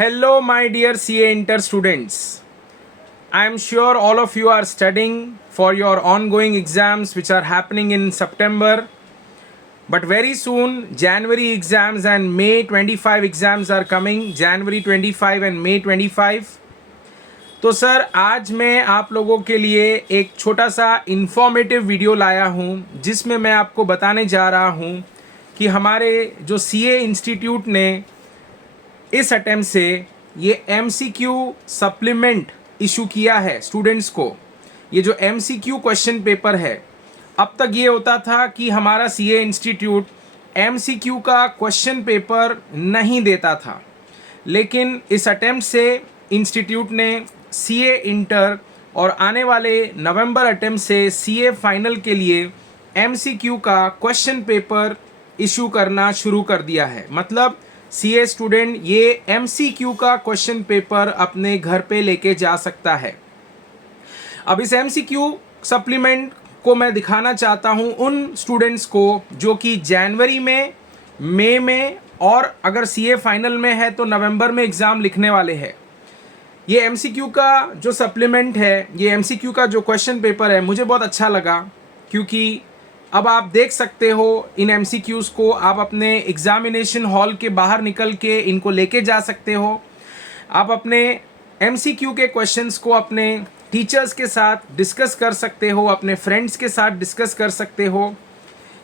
Hello, my dear CA Inter students. I am sure all of you are studying for your ongoing exams which are happening in September. But very soon, January exams and May 25 exams are coming. January 25 and May 25. तो sir आज मैं आप लोगों के लिए एक छोटा सा इन्फॉर्मेटिव वीडियो लाया हूँ जिसमें मैं आपको बताने जा रहा हूँ कि हमारे जो सीए इंस्टीट्यूट ने इस अटेम्प्ट से ये एमसीक्यू सप्लीमेंट इशू किया है स्टूडेंट्स को। ये जो एमसीक्यू क्वेश्चन पेपर है, अब तक ये होता था कि हमारा सीए इंस्टीट्यूट एमसीक्यू का क्वेश्चन पेपर नहीं देता था, लेकिन इस अटेम्प्ट से इंस्टीट्यूट ने सीए इंटर और आने वाले नवंबर अटेम्प्ट से सीए फाइनल के लिए एमसीक्यू का क्वेश्चन पेपर इशू करना शुरू कर दिया है। मतलब सीए स्टूडेंट ये एमसीक्यू का क्वेश्चन पेपर अपने घर पे लेके जा सकता है। अब इस एमसीक्यू सप्लीमेंट को मैं दिखाना चाहता हूं उन स्टूडेंट्स को जो कि जनवरी में, मई में और अगर सीए फाइनल में है तो नवंबर में एग्ज़ाम लिखने वाले हैं। ये एमसीक्यू का जो सप्लीमेंट है, ये एमसीक्यू का जो क्वेश्चन पेपर है, मुझे बहुत अच्छा लगा क्योंकि अब आप देख सकते हो इन एमसीक्यूज़ को आप अपने एग्ज़ामिनेशन हॉल के बाहर निकल के इनको लेके जा सकते हो। आप अपने एमसीक्यू के क्वेश्चंस को अपने टीचर्स के साथ डिस्कस कर सकते हो, अपने फ्रेंड्स के साथ डिस्कस कर सकते हो।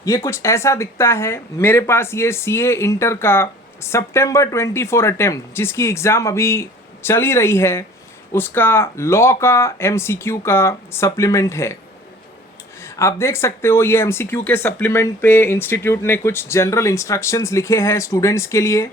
ये कुछ ऐसा दिखता है। मेरे पास ये सीए इंटर का सितंबर 24 अटेम्प्ट जिसकी एग्ज़ाम अभी चल ही रही है, उसका लॉ का एमसीक्यू का सप्लीमेंट है। आप देख सकते हो ये एमसीक्यू के सप्लीमेंट पे इंस्टीट्यूट ने कुछ जनरल इंस्ट्रक्शंस लिखे हैं स्टूडेंट्स के लिए,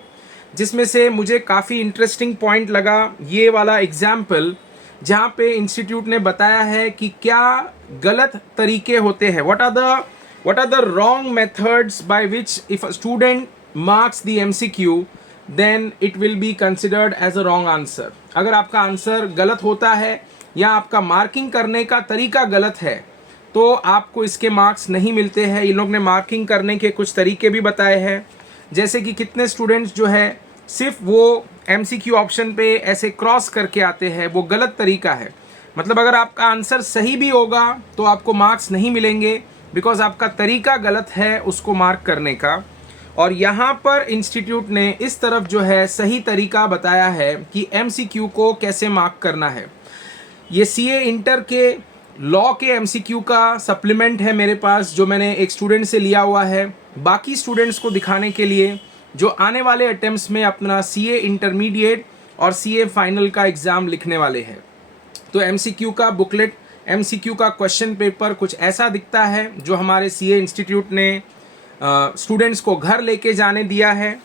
जिसमें से मुझे काफ़ी इंटरेस्टिंग पॉइंट लगा ये वाला एग्जाम्पल, जहाँ पे इंस्टीट्यूट ने बताया है कि क्या गलत तरीके होते हैं, what are the wrong methods by which if a student marks the MCQ then it will be considered as a wrong answer। अगर आपका आंसर गलत होता है या आपका मार्किंग करने का तरीका गलत है तो आपको इसके मार्क्स नहीं मिलते हैं। इन लोग ने मार्किंग करने के कुछ तरीके भी बताए हैं, जैसे कि कितने स्टूडेंट्स जो है सिर्फ वो एमसीक्यू ऑप्शन पे ऐसे क्रॉस करके आते हैं, वो गलत तरीका है। मतलब अगर आपका आंसर सही भी होगा तो आपको मार्क्स नहीं मिलेंगे बिकॉज आपका तरीका गलत है उसको मार्क करने का। और यहाँ पर इंस्टीट्यूट ने इस तरफ जो है सही तरीका बताया है कि एमसीक्यू को कैसे मार्क करना है। ये सीए इंटर के लॉ के एमसीक्यू का सप्लीमेंट है मेरे पास, जो मैंने एक स्टूडेंट से लिया हुआ है बाकी स्टूडेंट्स को दिखाने के लिए जो आने वाले अटेम्प्ट्स में अपना सीए इंटरमीडिएट और सीए फाइनल का एग्ज़ाम लिखने वाले हैं। तो एमसीक्यू का बुकलेट, एमसीक्यू का क्वेश्चन पेपर कुछ ऐसा दिखता है जो हमारे सीए इंस्टीट्यूट ने स्टूडेंट्स को घर लेके जाने दिया है।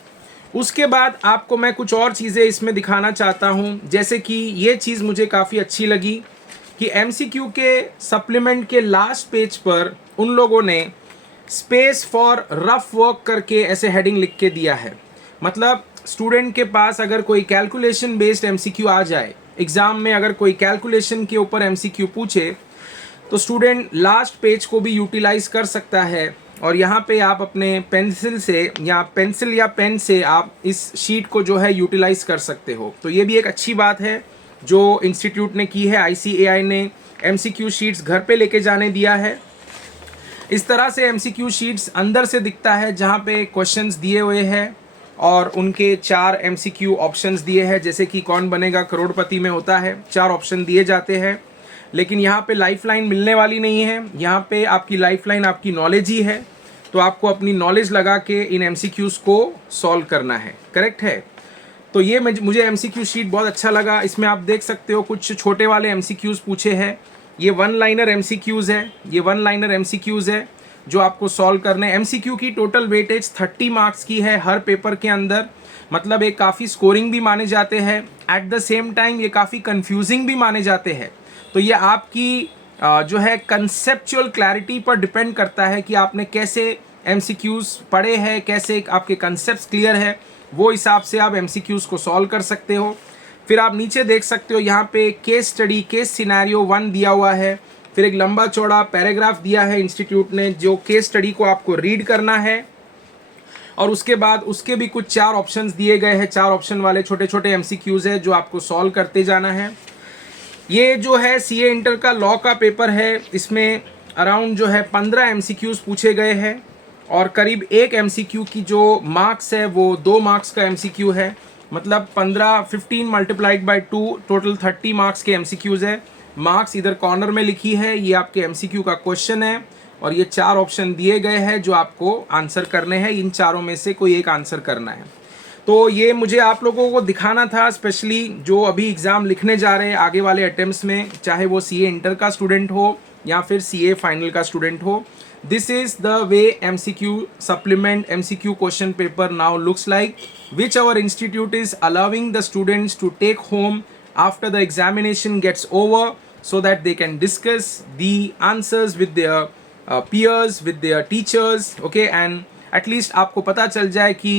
उसके बाद आपको मैं कुछ और चीज़ें इसमें दिखाना चाहता हूँ, जैसे कि ये चीज़ मुझे काफ़ी अच्छी लगी कि एमसीक्यू के सप्लीमेंट के लास्ट पेज पर उन लोगों ने स्पेस फॉर रफ वर्क करके ऐसे हेडिंग लिख के दिया है। मतलब स्टूडेंट के पास अगर कोई कैलकुलेशन बेस्ड एमसीक्यू आ जाए एग्ज़ाम में, अगर कोई कैलकुलेशन के ऊपर एमसीक्यू पूछे तो स्टूडेंट लास्ट पेज को भी यूटिलाइज कर सकता है। और यहाँ पे आप अपने पेंसिल से या पेंसिल या पेन से आप इस शीट को जो है यूटिलाइज कर सकते हो। तो ये भी एक अच्छी बात है जो इंस्टीट्यूट ने की है। आईसीएआई ने एमसीक्यू शीट्स घर पे लेके जाने दिया है। इस तरह से एमसीक्यू शीट्स अंदर से दिखता है जहाँ पे क्वेश्चंस दिए हुए हैं और उनके 4 एमसीक्यू ऑप्शंस दिए हैं, जैसे कि कौन बनेगा करोड़पति में होता है 4 ऑप्शन दिए जाते हैं। लेकिन यहाँ पे लाइफलाइन मिलने वाली नहीं है, यहाँ पे आपकी लाइफलाइन आपकी नॉलेज ही है। तो आपको अपनी नॉलेज लगा के इन एमसीक्यूज़ को सॉल्व करना है। करेक्ट है। तो ये मुझे एमसीक्यू शीट बहुत अच्छा लगा। इसमें आप देख सकते हो कुछ छोटे वाले एमसीक्यूज़ पूछे हैं। ये 1 लाइनर एमसीक्यूज़ है, ये 1 लाइनर एमसीक्यूज़ है जो आपको सॉल्व करने। एमसीक्यू की टोटल वेटेज 30 मार्क्स की है हर पेपर के अंदर। मतलब ये काफ़ी स्कोरिंग भी माने जाते हैं, एट द सेम टाइम ये काफ़ी कंफ्यूजिंग भी माने जाते हैं। तो ये आपकी जो है कंसेप्चुअल क्लैरिटी पर डिपेंड करता है कि आपने कैसे एमसीक्यूज़ पढ़े हैं, कैसे आपके कंसेप्ट्स क्लियर है, वो हिसाब से आप एमसीक्यूज़ को सॉल्व कर सकते हो। फिर आप नीचे देख सकते हो यहाँ पे केस स्टडी, केस सिनेरियो 1 दिया हुआ है। फिर एक लंबा चौड़ा पैराग्राफ दिया है इंस्टीट्यूट ने जो केस स्टडी को आपको रीड करना है। और उसके बाद उसके भी कुछ 4 ऑप्शंस दिए गए हैं, 4 ऑप्शन वाले छोटे छोटे MCQs है जो आपको सॉल्व करते जाना है। ये जो है CA इंटर का लॉ का पेपर है, इसमें अराउंड जो है 15 MCQs पूछे गए हैं और करीब एक MCQ की जो मार्क्स है वो 2 मार्क्स का MCQ है, मतलब 15 मल्टीप्लाइड बाई 2 टोटल 30 मार्क्स के MCQs है। मार्क्स इधर कॉर्नर में लिखी है, ये आपके MCQ का क्वेश्चन है और ये 4 ऑप्शन दिए गए हैं जो आपको आंसर करने हैं, इन चारों में से कोई एक आंसर करना है। तो ये मुझे आप लोगों को दिखाना था, स्पेशली जो अभी एग्ज़ाम लिखने जा रहे हैं आगे वाले अटेम्प्ट्स में, चाहे वो CA इंटर का स्टूडेंट हो या फिर CA फाइनल का स्टूडेंट हो। This is the way MCQ supplement MCQ question paper now looks like, which our institute is allowing the students to take home after the examination gets over, so that they can discuss the answers with their peers, with their teachers, okay, and at least आपको पता चल जाए कि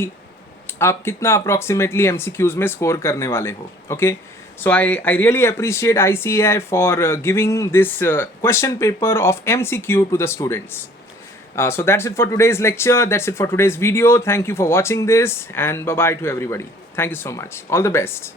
आप कितना approximately MCQs में score करने वाले हो, okay. So I really appreciate ICAI for giving this question paper of MCQ to the students. So that's it for today's lecture. That's it for today's video. Thank you for watching this, and bye bye to everybody. Thank you so much. All the best.